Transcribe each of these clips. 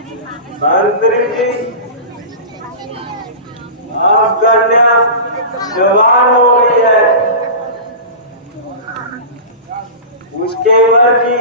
मंत्री जी, आप कन्या जवान हो गई है, उसके वर की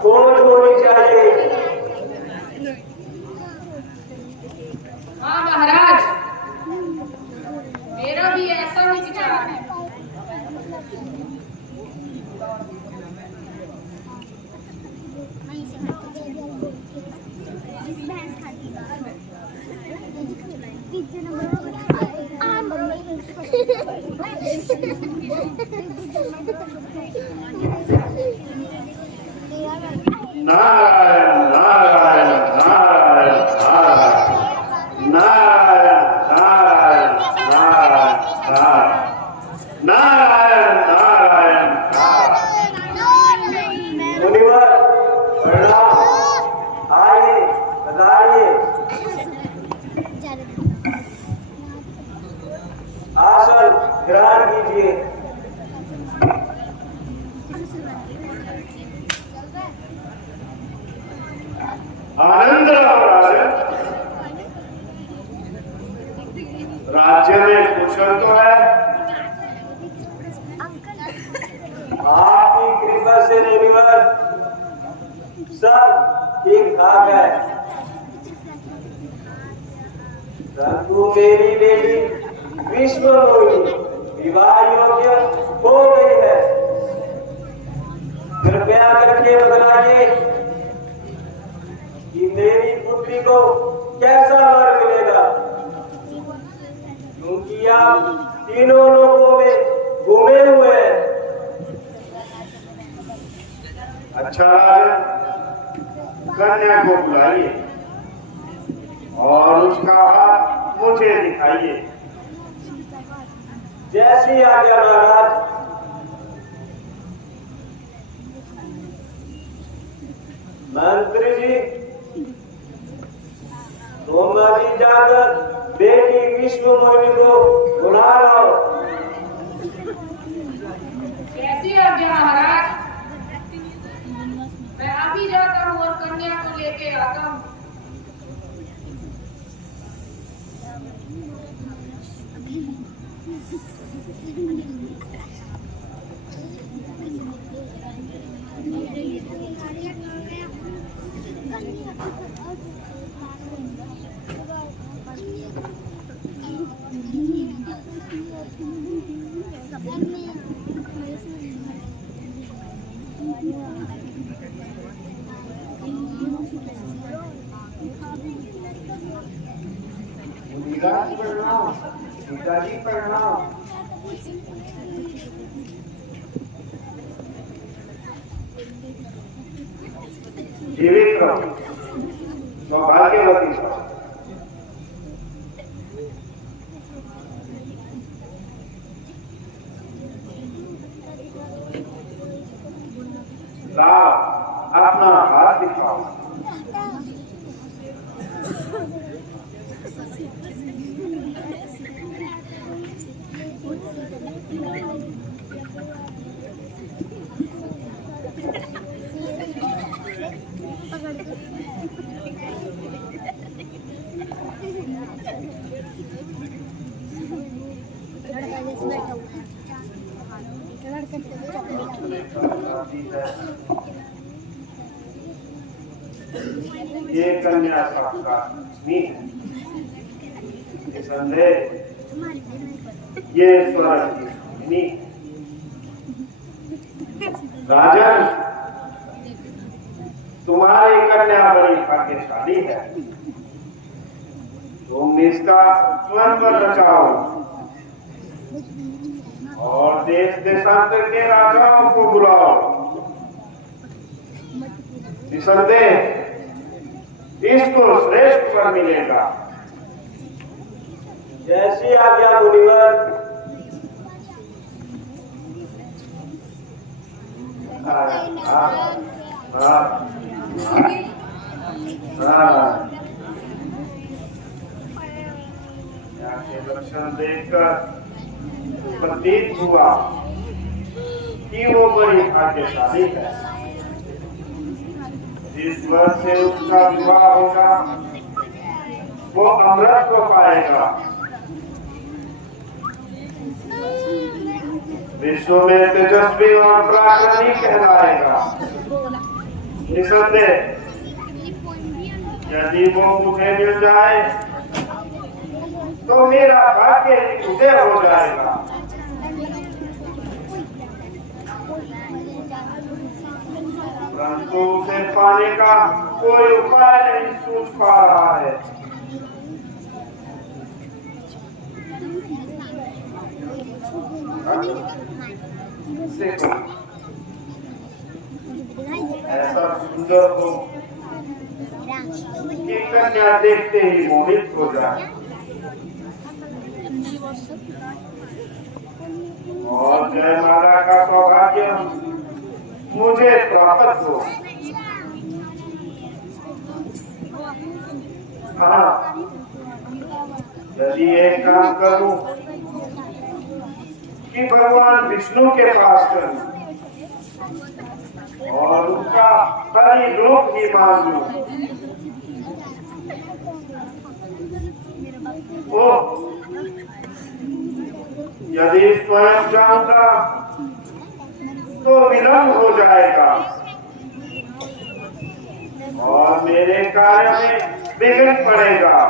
खोज होनी चाहिए। हाँ महाराज, मेरा भी ऐसा ही विचार है। नारायण नारायण नारायण नारायण नारायण नारायण नारायण नारायण नारायण नारायण। मुनिवर प्रणाम, आइए बताइए, आसन ग्रहण कीजिए। आनंद राजन, राज्य में कुशल तो है, आपकी कृपा से मुनिवर सब ठीक ठाक है। परंतु मेरी बेटी विश्व मोहिनी विवाह योग्य हो गई है, कृपया करके बताइए कि मेरी पुत्री को कैसा वर मिलेगा, क्योंकि आप तीनों लोगों में घूमे हुए हैं। अच्छा राजन, कन्या को बुलाइए और उसका हाथ मुझे दिखाइए। जैसी आज्ञा महाराज। मंत्री जी, सोमवारी जाकर बेटी विश्व मोहिनी को बुला लाओ। कैसी आज्ञा महाराज, मैं अभी जाता हूँ और कन्या को लेके आता हूँ। पिताजी प्रणाम। जीवित रहो, सौभाग्यवती रहो। लाओ, अपना हाथ दिखाओ। ये कन्या साक्षात लक्ष्मी है, संदेह ये स्वर्ग की स्वामिनी। राजन, तुम्हारी कन्या बड़ी भाग्यशाली है, तुम इसका स्वयंवर रचाओ और देश देशांतर के राजाओं को बुलाओ। निसंदेह इसको श्रेष्ठ वर मिलेगा। जैसी आज्ञा मुनिवर। लक्षण देखकर प्रतीत हुआ कि वो बड़ी भाग्यशाली है। जिस वर से उसका विवाह होगा वो अमृत को पाएगा। विश्व में तेजस्वी और पराक्रमी कहलाएगा। निसंदेह यदि वो मुझे मिल जाए तो मेरा भाग्य उदय हो जाएगा। परंतु उसे पाने का कोई उपाय नहीं सूझ पा रहा है। ऐसा सुंदर हो कि कन्या देखते ही मोहित हो जाए और जयमाला का सौभाग्य मुझे प्राप्त हो। हाँ, यदि एक काम करूं कि भगवान विष्णु के पास चलूं और उनका हरि रूप ही मान लूं। ओ, यदि स्वयं जाऊंगा तो विलंब हो जाएगा और मेरे कार्य में विघ्न पड़ेगा।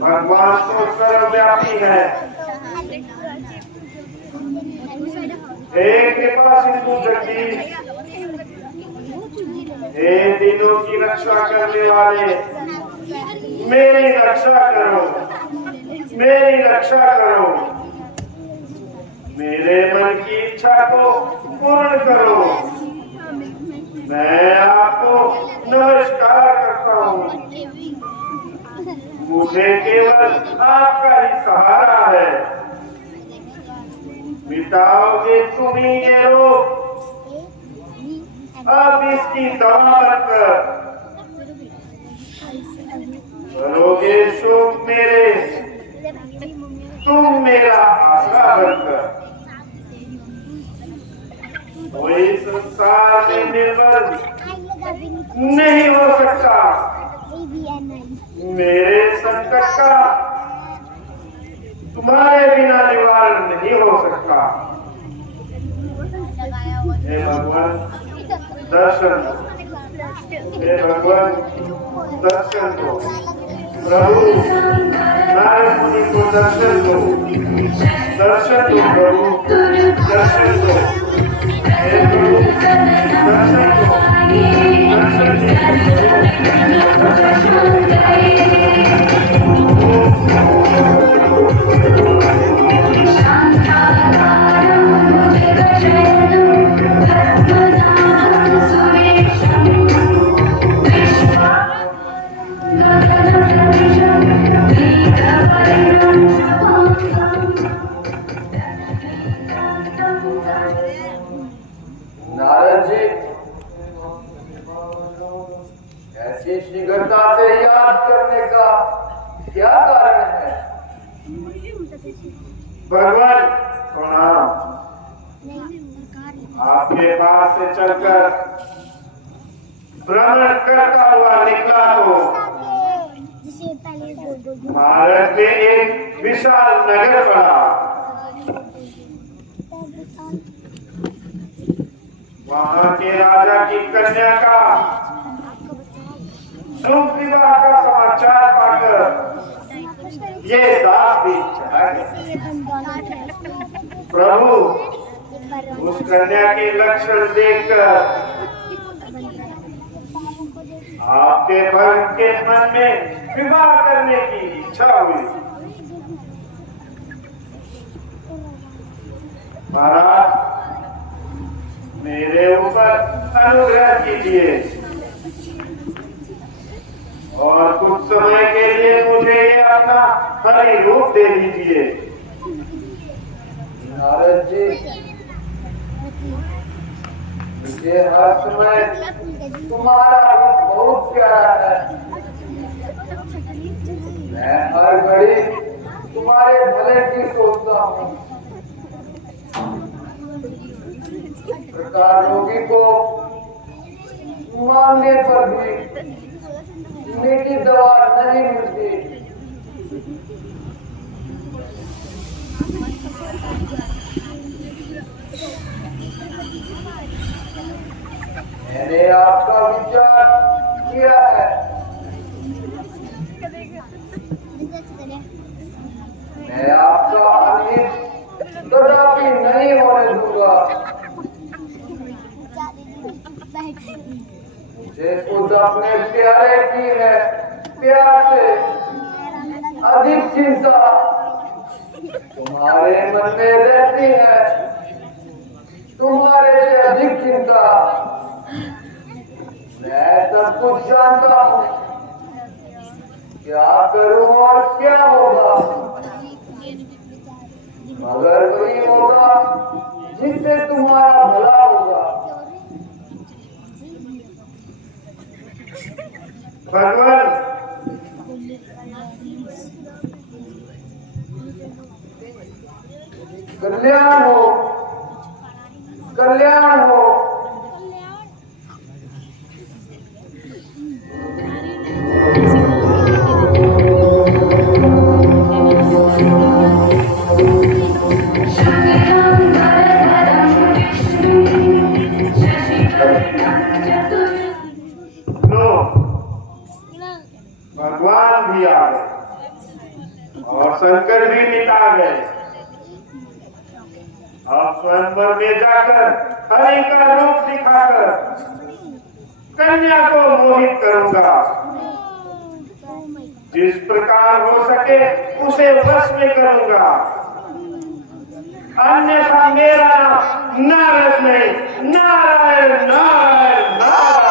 भगवान तो सर्वव्यापी है। हे कृपा सिंधु जगदीश, हे दिनों की रक्षा करने वाले, मेरी रक्षा करो, मेरी रक्षा करो। मेरे मन की इच्छा को पूर्ण करो। मैं आपको नमस्कार करता हूँ। मुझे केवल आपका ही सहारा है। मिटाओगे तुम ही ये रोग, अब इसकी दवा बनकर करोगे शोक मेरे, तुम मेरा आसरा बनकर। कोई संसार में निर्बल नहीं हो सकता। मेरे संकट का तुम्हारे बिना निवारण नहीं हो सकता। हे भगवान दर्शन दो, हे भगवान दर्शन दो। प्रभु नारद मुनि को दर्शन दो, दर्शन दो प्रभु, दर्शन दो। हे प्रभु दर्शन दो, नारद जी ऐसी शीघ्रता से याद करने का क्या कारण है? भगवान प्रणाम। आपके पास से चलकर भ्रमण करता हुआ निकला तो भारत में एक विशाल नगर पड़ा। वहां के राजा की कन्या का शुभ विवाह का समाचार पाकर ये दास भी चला गया। प्रभु उस कन्या के लक्षण देखकर आपके भक्त के मन में विवाह करने की इच्छा हुई। महाराज मेरे ऊपर अनुग्रह कीजिए और कुछ समय के लिए मुझे ये अपना हरि रूप दे दीजिए। नारद जी मुझे हर समय तुम्हारा रूप बहुत प्यारा है। मैं हर घड़ी तुम्हारे भले की सोचता हूँ। प्रकार रोगी को मांगने पर भी मीठी दवा नहीं मिलती। मैंने आपका विचार किया है। मैं आपका अनिष्ट कदापि नहीं होने दूंगा। मुझे खुद अपने प्यारे की है प्यार से अधिक चिंता तुम्हारे मन में रहती है। तुम्हारे से अधिक चिंता मैं सब कुछ जानता हूँ। क्या करूँ और क्या होगा, मगर वही होगा जिससे तुम्हारा भला होगा। भगवान, कल्याण हो, कल्याण हो। लो, भगवान भी आ गए और शंकर भी मिटा गए। अब स्वयंवर में जाकर हरि का रूप दिखाकर कन्या को मोहित करूंगा। जिस प्रकार हो सके उसे वश में करूंगा, अन्यथा मेरा नारद नहीं, नारायण नारायण नारायण।